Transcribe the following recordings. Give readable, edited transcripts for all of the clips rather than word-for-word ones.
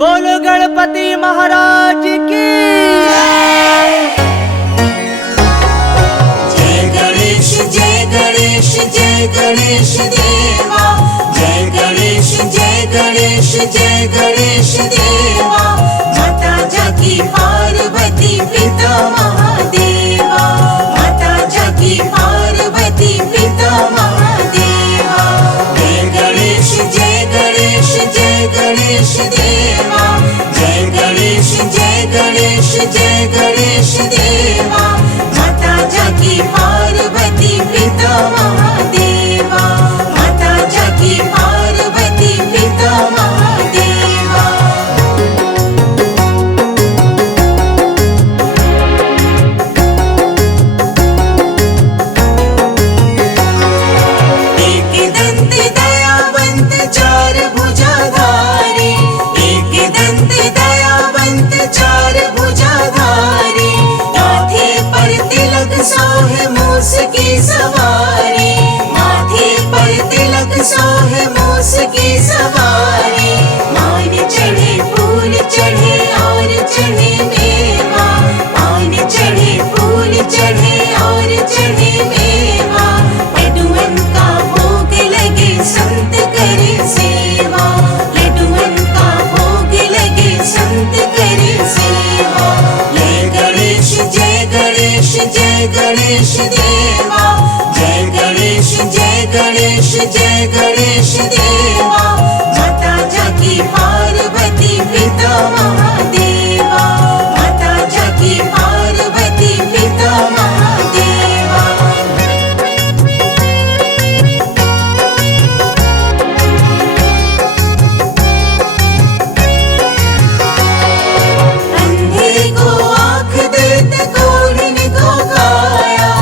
बोलो गणपति महाराज की। जय गणेश जय गणेश जय गणेश देवा। जय गणेश जय गणेश जय गणेश देवा। माता जाकी पार्वती पिता महादेवा। माता जाकी पार्वती पिता महादेवा। जय गणेश जय गणेश जय गणेश देवा। जय गणेश जय गणेश जय गणेश देवा। माता जाकी पार्वती पिता महादेवा। माता जाकी पार्वती पिता महादेवा। एक दंत दयावंत चार भुजाधारी। एक दंत दयावंत चार भुजाधारी। माथे पर तिलक सोहे मूस की सवारी। माथे पर तिलक सोहे मूस की सवारी। मान चढ़े फूल चढ़े और चढ़े मेवा। मान चढ़े फूल चढ़े और चढ़े मेवा। लड्डुअन का भोग लगे संत करे सेवा। लड्डुअन का भोग लगे संत करे सेवा। जय गणेश जय गणेश जय गणेश देवा। जय गणेश जय गणेश जय गणेश देवा। माता जाकी पार्वती पिता महादेवा। माता जाकी पार्वती पिता महादेवा। अंधे को आँख देत कोढ़िन को काया।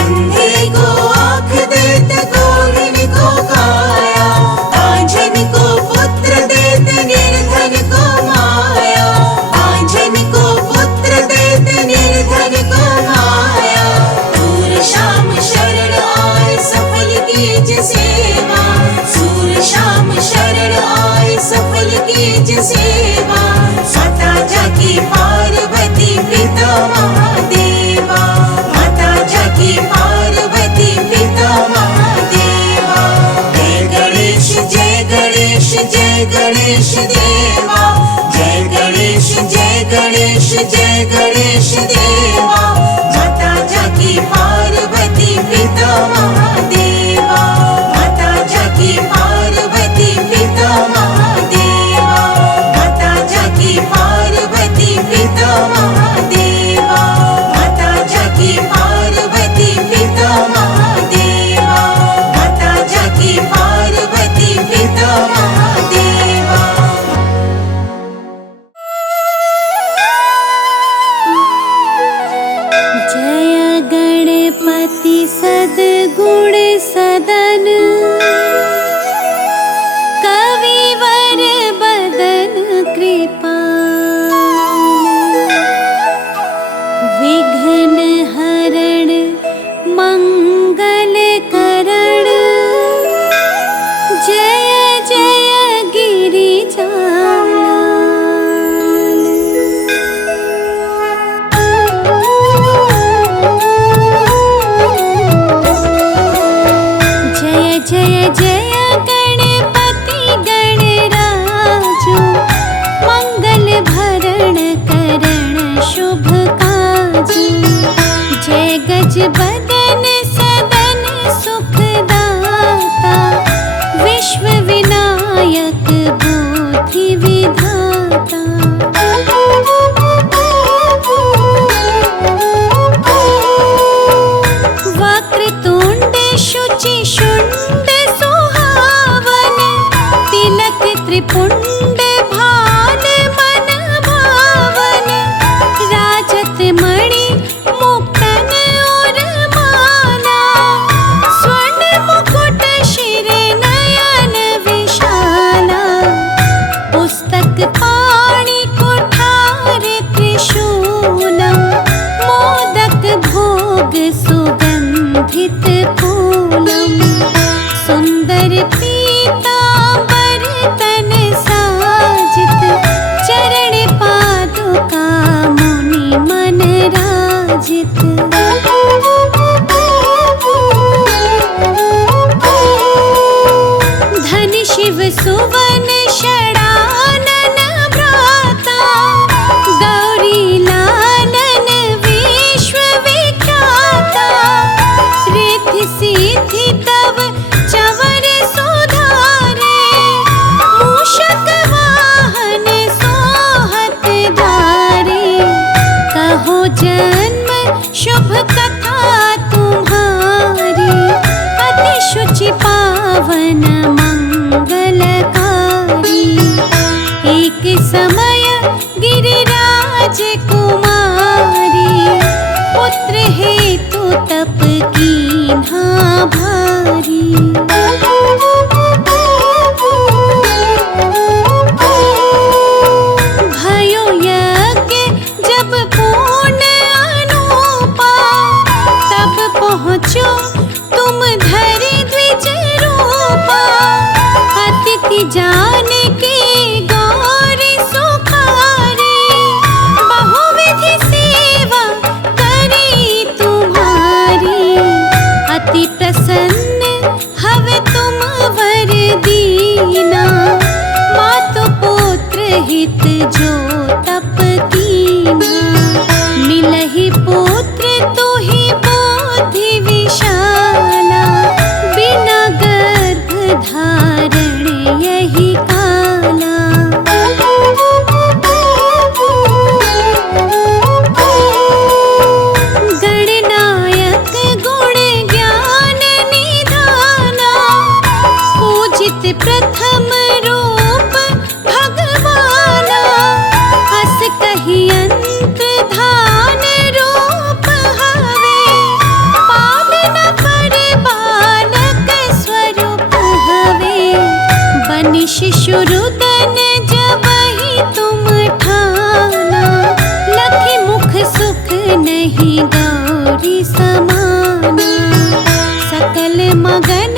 अंधे को आँख देत कोढ़िन को काया। आंजन को पुत्र देत निर्धन को माया। आंजन को पुत्र देत निर्धन को माया। सूर शाम शरण आए सफल कीज सेवा। सूर शाम शरण आए सफल कीज सेवा। माता जाकी पार्वती पिता महादेवा। माता जाकी पार्वती पिता महादेवा। जय गणेश जय गणेश जय गणेश देवा। जय गणेश जय गणेश जय गणेश देवा। माता जाकी पार्वती पिता महादेवा। माता जाकी पार्वती पिता महादेवा। माता जाकी पार्वती पिता महादेवा। माता जाकी पार्वती पिता महादेवा। माता जाकी पार्वती पिता महादेवा। जय गणपति सद्गुण सदन। कविवर बदन कृपाल। विघ्न हरण मंगल करण। जय जय गिरिजाल। जय जय जय गणपति गणराजो। मंगल भरण करण शुभ काजो। जय गज बदन सदन सुखदाता। विश्व विनायक बुद्धि विधाता। वक्रतुंड शुचि शुंड सुहावन। तिलक त्रिपुंड भाल मन भावन। राजत मणि मुक्तन और माला। स्वर्ण मुकुट शिर नयन विशाला। पुस्तक पाणि कुठार त्रिशूलम। मोदक भोग सुगंधित फूलम। सुंदर पीतांबर तन साजित। समय गिरिराज कुमारी, पुत्र हेतु तप कीन्हा भारी। भयो यज्ञ जब पूर्ण अनूपा, तब पहुँचो तुम धरि द्विज रूपा। अतिथि जान के गौरी सुखारी, बहुविधि सेवा करी तुम्हारी। अति प्रसन्न हवे तुम वर दीना, मातु पुत्र हित जो तप कीना। मिलहि पुत्र तुहि बुद्धि विशाला, बिना गर्भ धारण यही काला। गणनायक गुण ज्ञान निधाना, पूजित प्रथम रूप भगवाना। अस कहि अंत धान रूप हवे, पालन पर बालक स्वरूप हवे। बनि शिशु रुदन जबहि तुम ठाना, लखि मुख सुख नहीं गौरी समाना। सकल मगन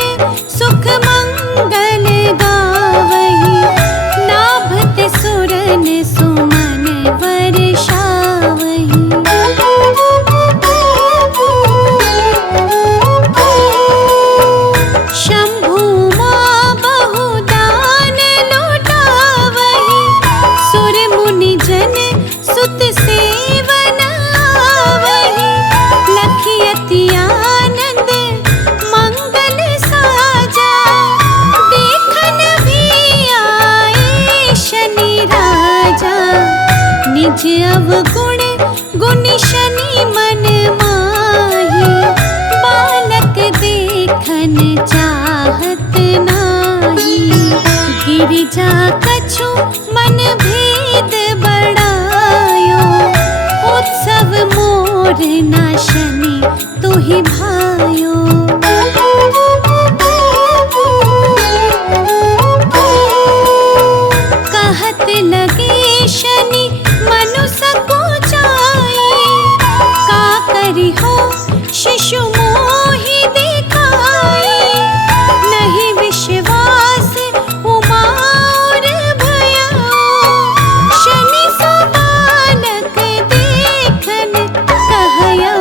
सुख मंगल गावही, नाभत सुरन सुमन वर्षावही। शंभु मां बहुदान लुटावही, सुर मुनि जन सुत सेवन आवही। लखि अति आनंद मंगल साजा, देखन भी आए शनि राजा। निज अवगुण गुनि शनि मन माही, बालक देखन चाहत नाही। गिरिजा कछु मन भेद बढ़ायो, उत्सव मोर ना शनि तुहि भायो। कहत लगे शनि मनु सकुचाई, का करि हो शिशु मोहि दिखाई। नहीं विश्वास उमा और भयो, शनि सो बालक देखन कहयो।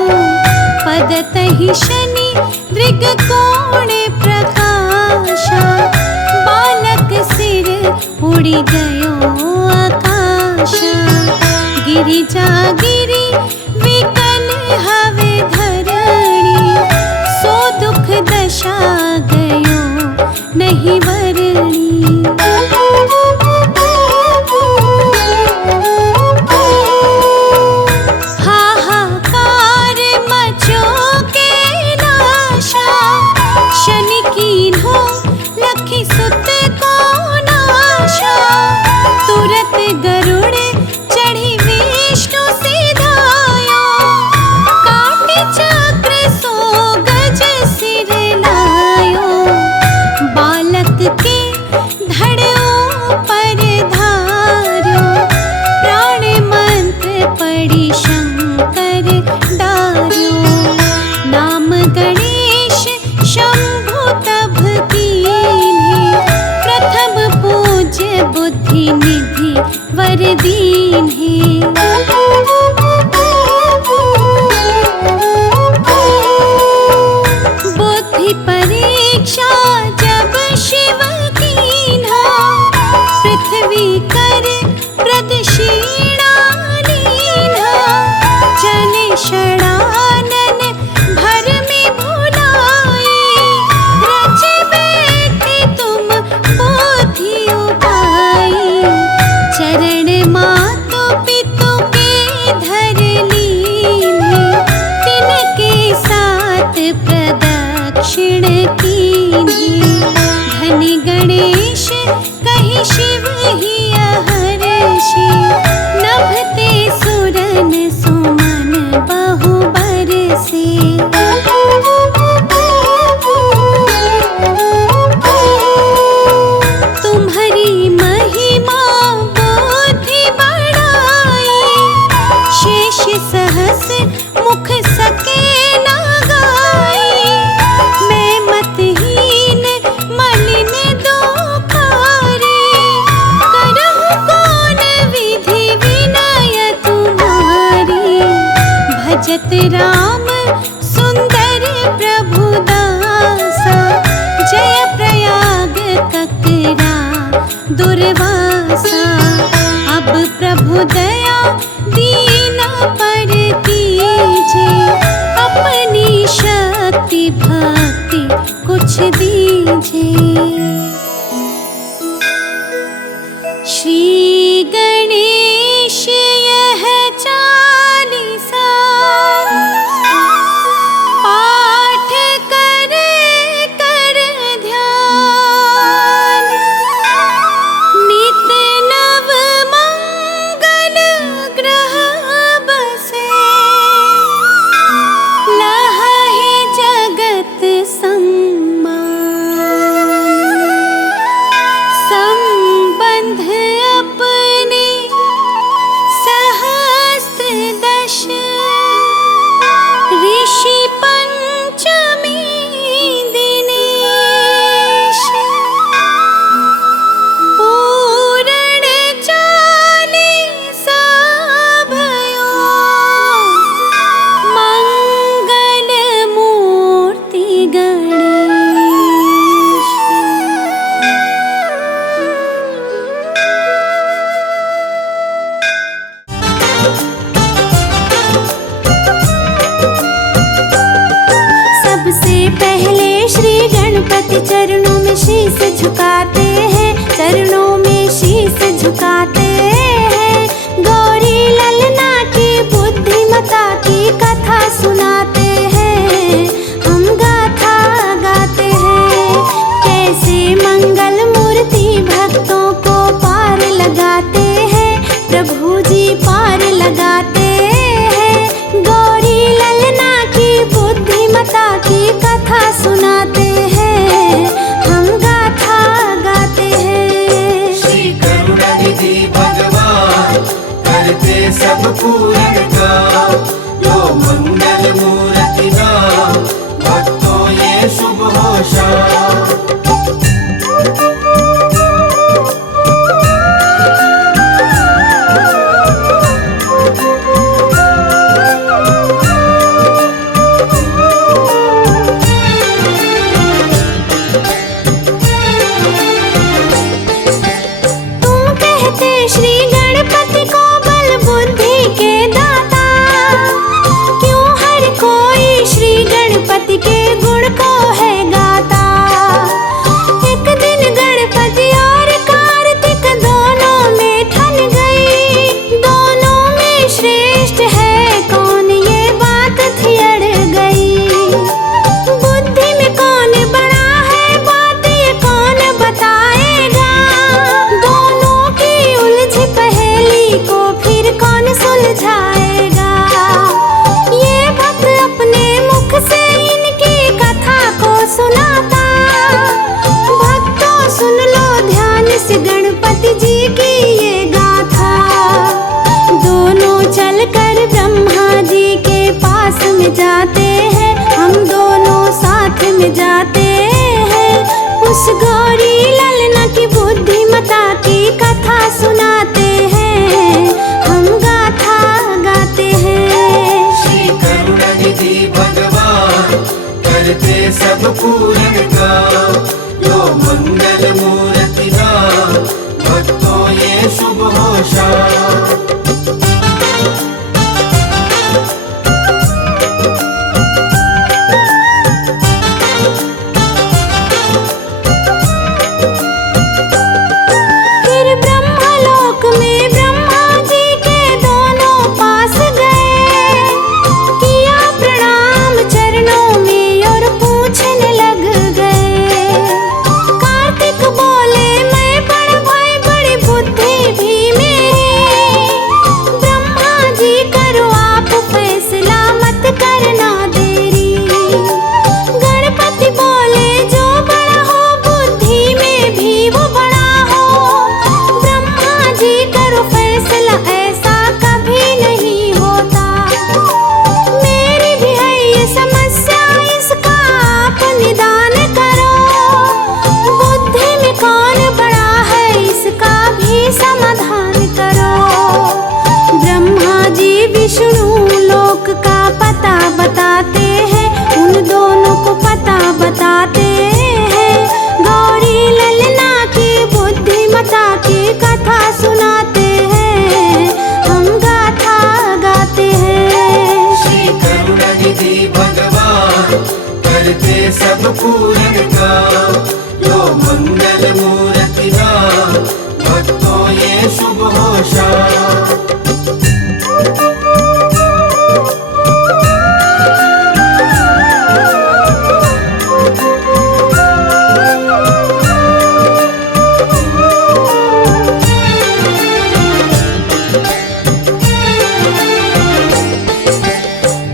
पदतहि शनि दृगकोण प्रकाशा, बालक सिर उड़ि गयो आकाशा। गिरिजा गिरि विकल हवे धरणी, सो दुख दशा गयो नहीं वरणी। हाहाकार मचो के नाशा, शनि कीन्हो लखि सुत को नाशा। तुरत गरुड़ चढ़ी विष्णु सिधायो, काटे चक्र सो गज सिर लायो। बालक के धड़ों पर धार्यो, प्राण मंत्र पढ़ि शंकर डार्यो। नाम गणेश शंभु तब कीन्हे, प्रथम पूज्य बुद्धि निधि वर दीन्हे। बुद्धि परीक्षा जब शिव कीन्हा, पृथ्वी कर प्रदक्षिणा लीन्हा। चले षडानन भर में भुलाए, रचे बैठे तुम बुद्धि उपाय। चरण मातु पितु दया दीना पर कीजे, अपनी शक्ति भक्ति कुछ दीजिए। श्री गणेश यह चालीसा पाठ करे कर ध्यान, नित नव मंगल ग्रह बसे, लहै जगत सम्मान। संबंध अपने सहस्त्र दश, ऋषि पंचमी दिनेश, पूरण चालीसा भयो, मंगल मूर्ति गणेश। सबसे पहले श्री गणपति चरणों में शीश झुकाते हैं, चरणों में शीश झुकाते हैं। गौरी ललना की बुद्धिमता की कथा सुनाते हैं, हम गाथा गाते हैं। कैसे मंगल मूर्ति भक्तों को पार लगाते हैं, प्रभु जी पार लगाते हैं। गौरी ललना की बुद्धिमता की कथा सुनाते हैं, हम गाथा गाते हैं। श्री करुणानिधि भगवान करते सब पूर्ण काम, लो मंगल मूर्ति नाम, भक्तों ये शुभ हो शाम। तुम कहते श्री गणपति को बल बुद्धि के दाता, क्यों हर कोई श्री गणपति के गुण को है गाता। एक दिन गणपति और कार्तिक दोनों में ठन गई, दोनों में श्रेष्ठ है कौन ये बात थी अड़ गई। बुद्धि में कौन बड़ा है बात ये कौन बताएगा, दोनों की उलझी पहेली को फिर कौन सुलझाएगा। ये भक्त अपने मुख से इनकी कथा को सुनाता, भक्तों सुन लो ध्यान से गणपति जी की ये गाथा। दोनों चलकर ब्रह्मा जी के पास में जाते हैं, हम दोनों साथ में जाते हैं। उस गौरी ललना की बुद्धिमता की कथा सुनाते हैं, हम गाथा गाते हैं। श्री करुणानिधि भगवान करते सब पूर्ण काम, लो मंगल मूर्ति नाम, भक्तों ये शुभ हो शाम। फिर ब्रह्मलोक में ब्रह्मा जी के दोनों पास गए, किया प्रणाम चरणों में और पूछने लग गए। कार्तिक बोले मैं बड़ भाई बड़ी बुद्धि भी मेरी,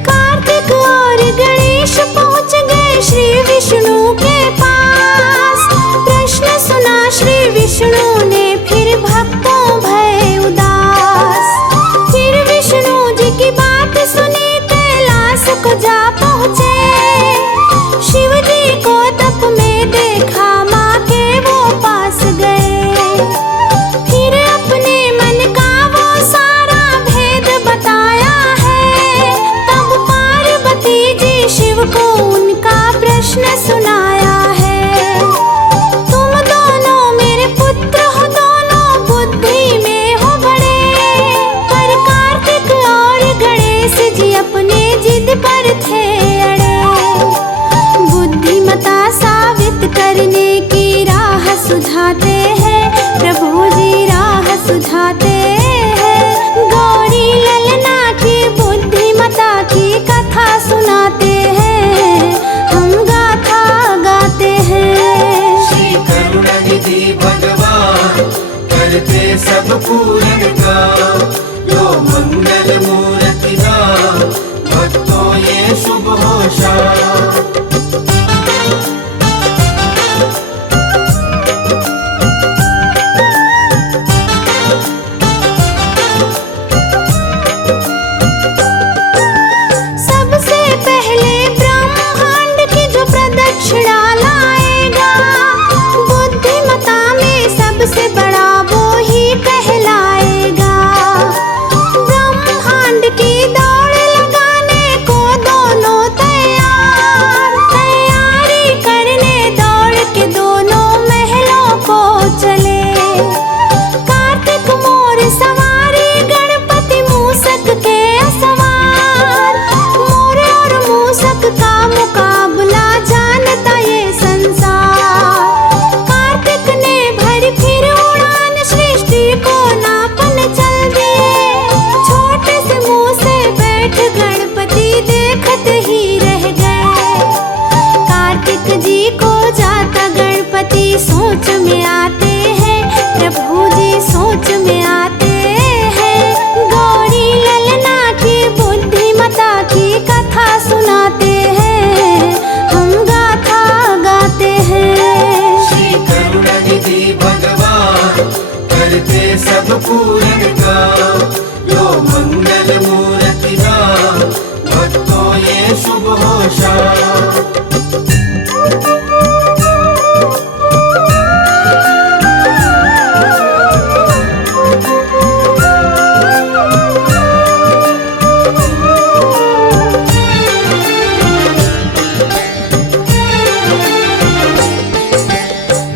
कार्तिक और गणेश पहुंच गए श्री विष्णु के पास। प्रश्न सुना श्री विष्णु ने फिर भक्तों भय उदास। फिर विष्णु जी की बात सुनी कैलाश को जा पहुँचे। शिव जी को तप में देखा माँ के वो पास गए। फिर अपने मन का वो सारा भेद बताया है। तब पार्वती जी शिव को उनका प्रश्न सुनाया है। तुम दोनों मेरे पुत्र हो, दोनों बुद्धि में हो बड़े। पर कार्तिक और गणेश जी अपने जिद पर थे अड़े। बुद्धिमता साबित करने की राह सुझाते हैं प्रभु जी, राह सुझाते हैं। गौरी ललना की बुद्धिमता की कथा सुनाते हैं, हम गाथा गाते हैं। श्री करुणानिधि भगवान करते सब पूरन काम। लो मंगल मूर्ति नाम, भक्तों ये शुभ हो शाम। सबसे पहले ब्रह्मांड की जो प्रदक्षिणा लाएगा, बुद्धिमता में सबसे बड़ा वो ही कहलाएगा। ब्रह्मांड की दौड़ लगाने को दोनों तैयार। तैयारी करने दौड़ के दोनों महलों को चले। कार्तिक मोर सवारी, गणपति मूसक के असवार। मोर और मूसक का मुकाबला जानता ये संसार। कार्तिक ने भरी फिर उड़ान, सृष्टि को नापन चल दिए। छोटे से मुंह से बैठ गणपति देखते ही रह गए। कार्तिक जी को जाता गणपति सोच में आते हैं, प्रभु जी सोच में आते हैं। गौरी ललना की बुद्धिमता की कथा सुनाते हैं, हम गाथा गाते हैं। श्री करुणानिधि भगवान करते सब पूरन काम। लो मंगल मूर्ति नाम, भक्तों ये शुभ हो शाम।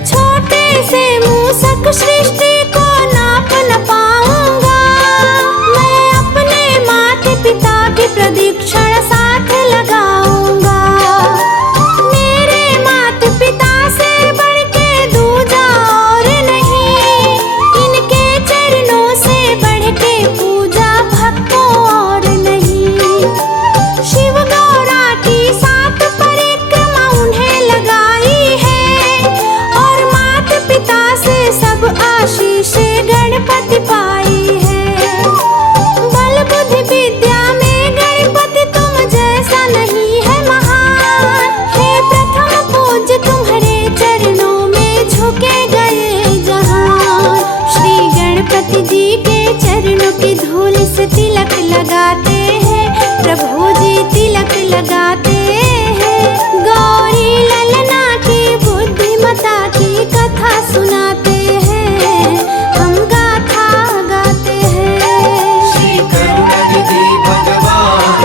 छोटे से मूसक सृष्टि को नाप न पाऊंगा। मैं अपने माता पिता की प्रदक्षिण साथ लगाऊंगा। मेरे माता पिता से बढ़ के दूजा और नहीं। इनके चरणों से बढ़ के पूजा भक्तों और नहीं। शिव गौरा की 7 परिक्रमा उन्हें लगाई है। और माता पिता से सब आशीष गणपति पाई है। बल बुद्धि विद्या में गणपति तुम जैसा नहीं है महान। हे प्रथम पूज्य तुम्हारे चरणों में झुके गए जहान। श्री गणपति जी के चरणों की धूल से तिलक लगाते हैं, प्रभु जी तिलक लगाते हैं। गौरी ललना की बुद्धिमता की कथा सुनाते हैं, हम गाथा गाते हैं। श्री करुणानिधि भगवान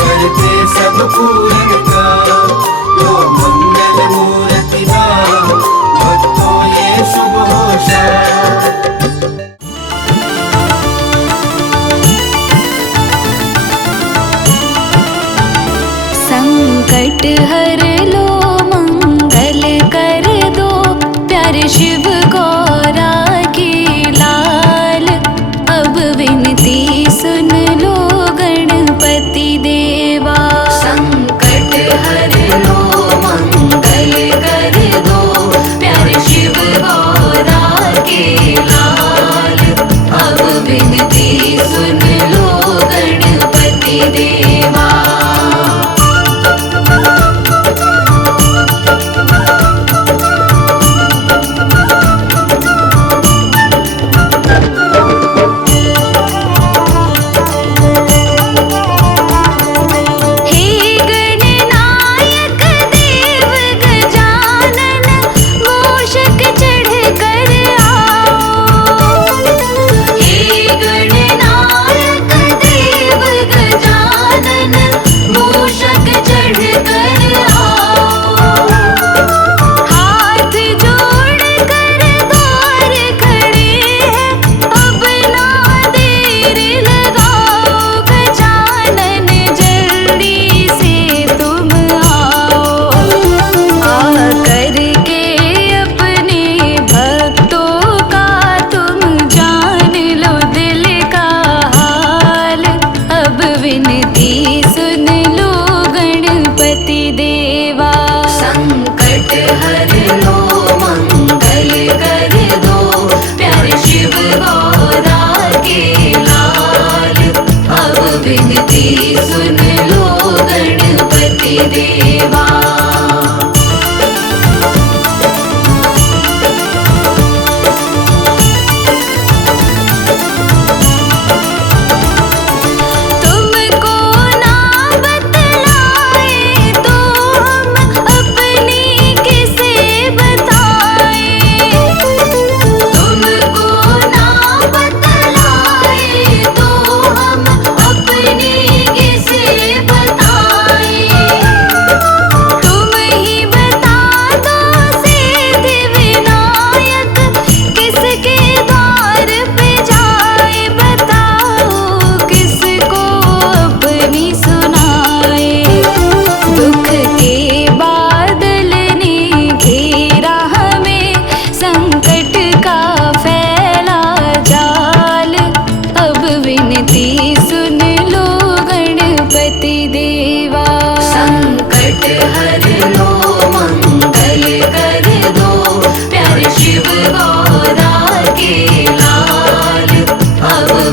करते सब पूरन काम। लो मंगल मूर्ति नाम, भक्तों ये शुभ हो शाम। संकट हर लो मंगल कर दो, प्यारे शिव गौरा की लाल। अब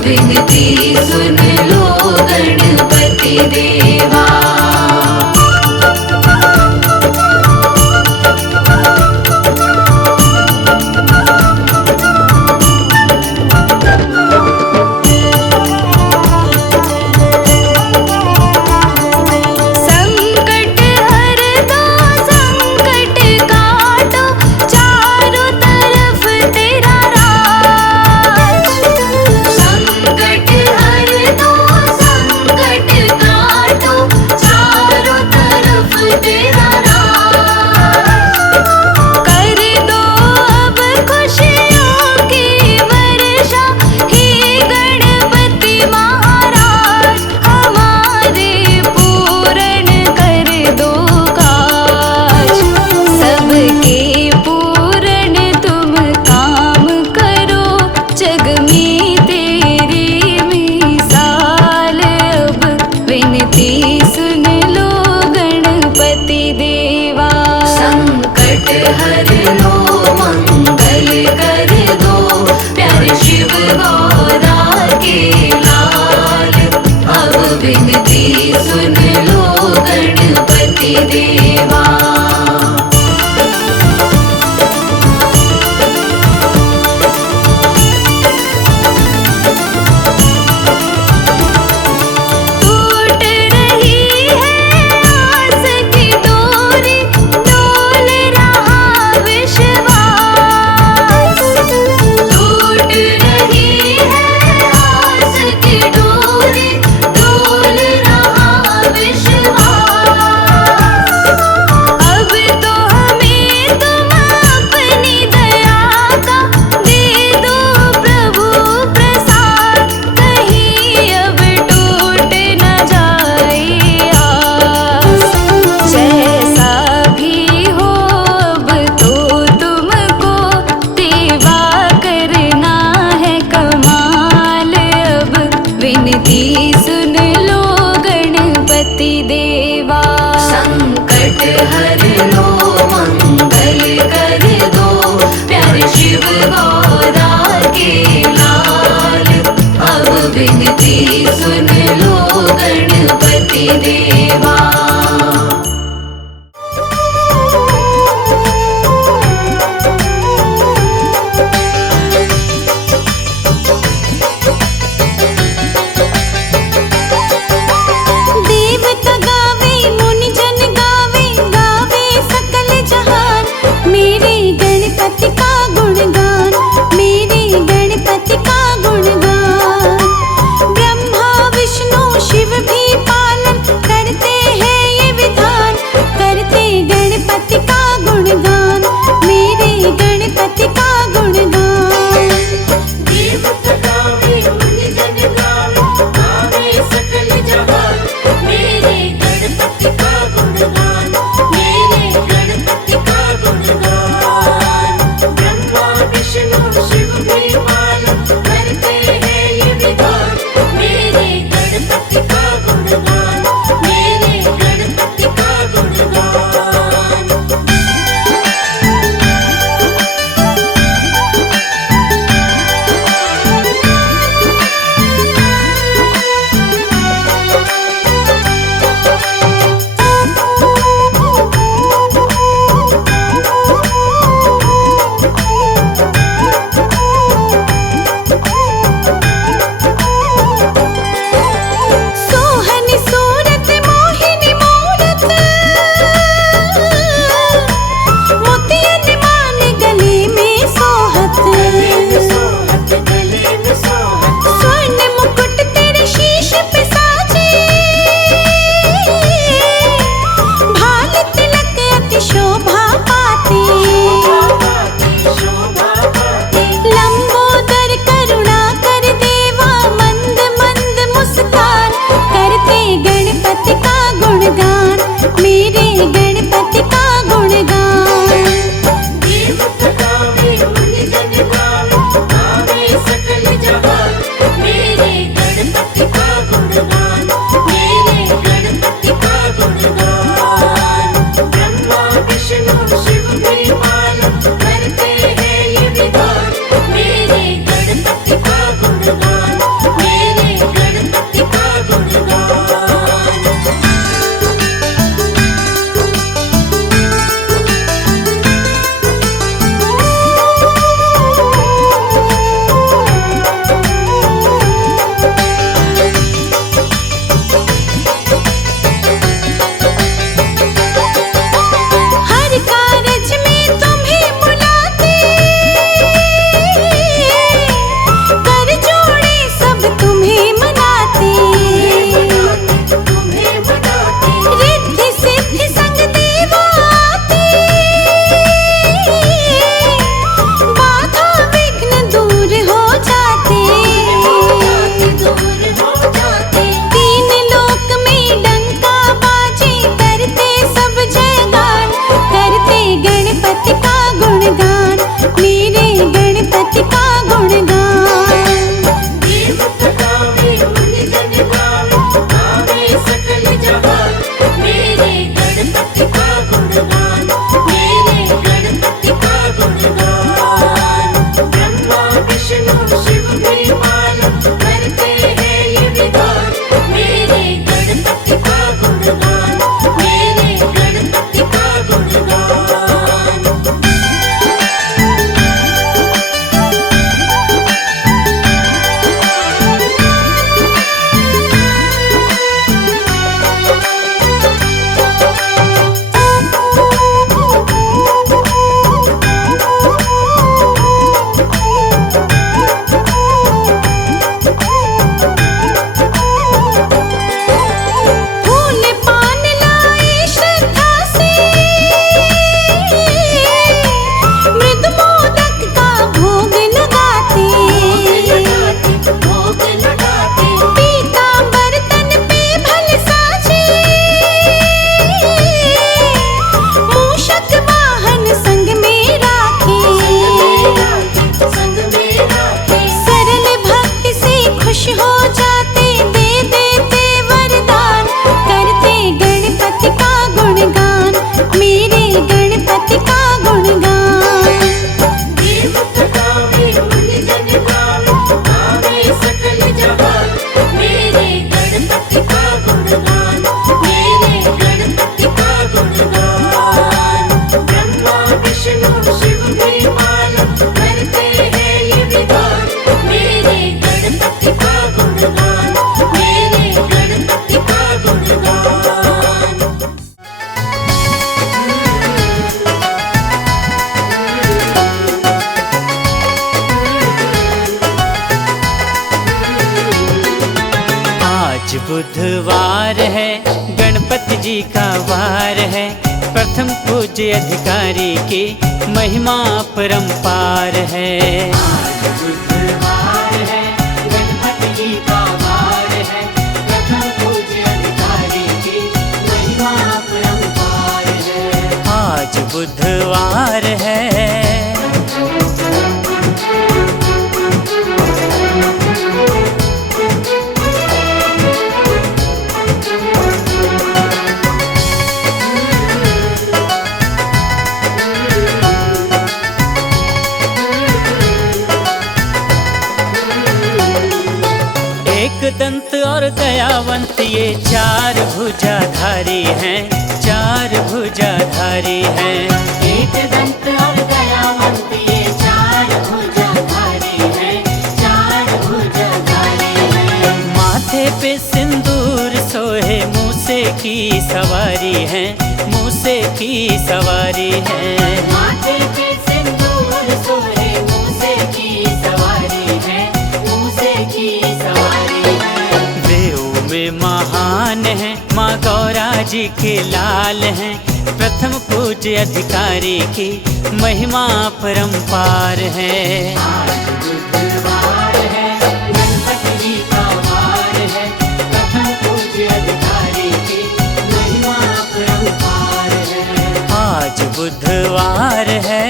विनती सुन लो गणपति देवा। संकट हर दो संकट काटो, चारों तरफ तेरा राज। संकट हर दो संकट काटो, चारों तरफ तेरा राज। कर दो अब खुशियों की वर्षा, हे गणपति महाराज। हमारे पूर्ण कर दो काज, सबके पूर्ण तुम काम करो। जग में तेरी मिसाल, अब विनती सुन लो गणपति देवा। संकट हर लो मंगल कर दो, प्यारे शिव गौरा के लाल। अब विनती सुन लो गणपति देवा। टूट रही है आस की डोरी, डोल रहा विश्वास। टूट रही है आस की डोरी, डोल रहा विश्वास। अब तो हमें तुम अपनी दया का दे दो प्रभु प्रसाद, कहीं अब टूट न जाए आस। जैसा भी हो अब तो तुमको देवा करना है कमाल। अब विनती सुन लो गणपति देवा। संकट हर लो मंगल कर दो, प्यारे शिव गौरा के लाल। अब विनती सुन लो गणपति देवा। देवता गावे मुनि जन गावे, गावे सकल जहान। मेरे गणपति का गुणगान, मेरे गणपति का गुणगान। ब्रह्मा विष्णु शिव भी पालन आज बुधवार है, गणपति जी का वार है। प्रथम पूज्य अधिकारी की महिमा परंपार है। आज बुधवार है, गणपति जी का वार है। प्रथम पूज्य अधिकारी की महिमा परंपार है। आज बुधवार है। एक दंत और दयावंत ये चार भुजाधारी हैं, चार भुजाधारी हैं। एक दंत और दयावंत ये चार भुजाधारी हैं, चार भुजाधारी हैं। माथे पे सिंदूर सोहे, मूसे की सवारी है, मूसे की सवारी है। माथे पे सिंदूर सोहे, मूसे की सवारी है, मूसे की सवारी है। देव में महान है, माँ गौरा जी के लाल हैं। प्रथम पूज्य अधिकारी की महिमा परंपार है। आज बुधवार है, गणपति जी का वार है। प्रथम पूज्य अधिकारी की महिमा परंपार है। आज बुधवार है।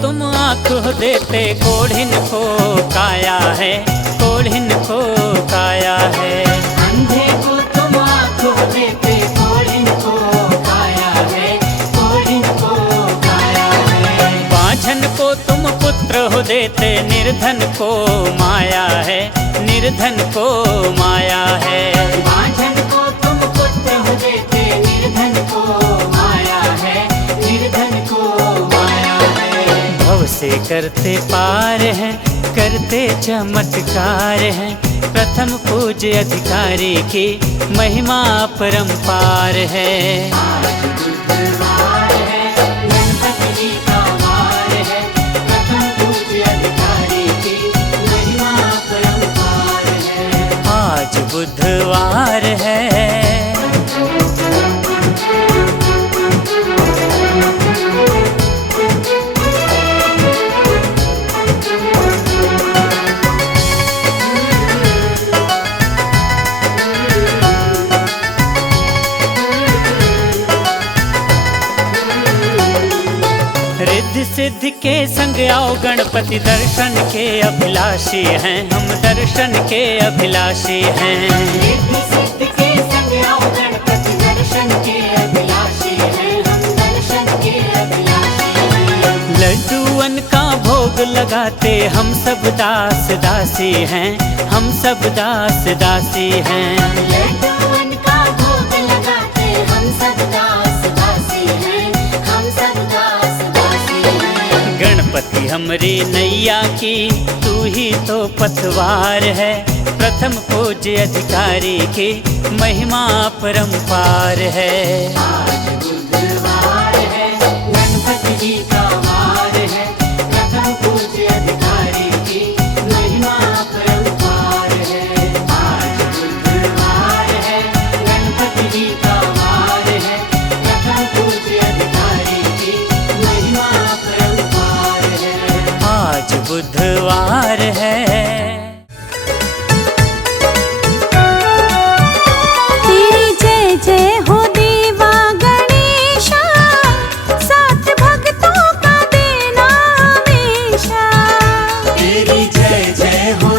तुम आँख देते, कोढ़िन को काया है, कोढ़िन को काया है। अंधे को तुम आँख देते, कोढ़िन को काया है, कोढ़िन को काया है। बाझन को तुम पुत्र हो देते, निर्धन को माया है, निर्धन को माया है। बाझन को तुम पुत्र हो देते, निर्धन को माया है, निर्धन को माया है। भव से करते पार हैं, करते चमत्कार हैं। प्रथम पूज्य अधिकारी की महिमा परंपार है। आज बुधवार है, गणपति जी का वार है। प्रथम पूज्य अधिकारी की महिमा परंपार है। आज बुधवार है। रिद्धि सिद्धि के संग आओ, गणपति दर्शन के अभिलाषी हैं, हम दर्शन के अभिलाषी हैं। रिद्धि सिद्धि के संग आओ, गणपति दर्शन के अभिलाषी हैं, हम दर्शन के अभिलाषी हैं। लड्डूअन का भोग लगाते, हम सब दास दासी हैं, हम सब दास दासी हैं। लड्डूअन का भोग लगाते, हम सब दास दासी हैं, हम सब दास दासी हैं। गणपति हमरी नैया की तू ही तो पतवार है। प्रथम पूज्य अधिकारी की महिमा परंपार है। आज बुधवार है, गणपति जी का वार है। प्रथम पूज्य अधिकारी की महिमा परंपार है। आज बुधवार है, गणपति जी का वार है। प्रथम पूज्य अधिकारी की महिमा परंपार है। आज बुधवार है। तेरी जय जय हो देवा गणेशा, साथ भक्तों का देना हमेशा। तेरी जय जय हो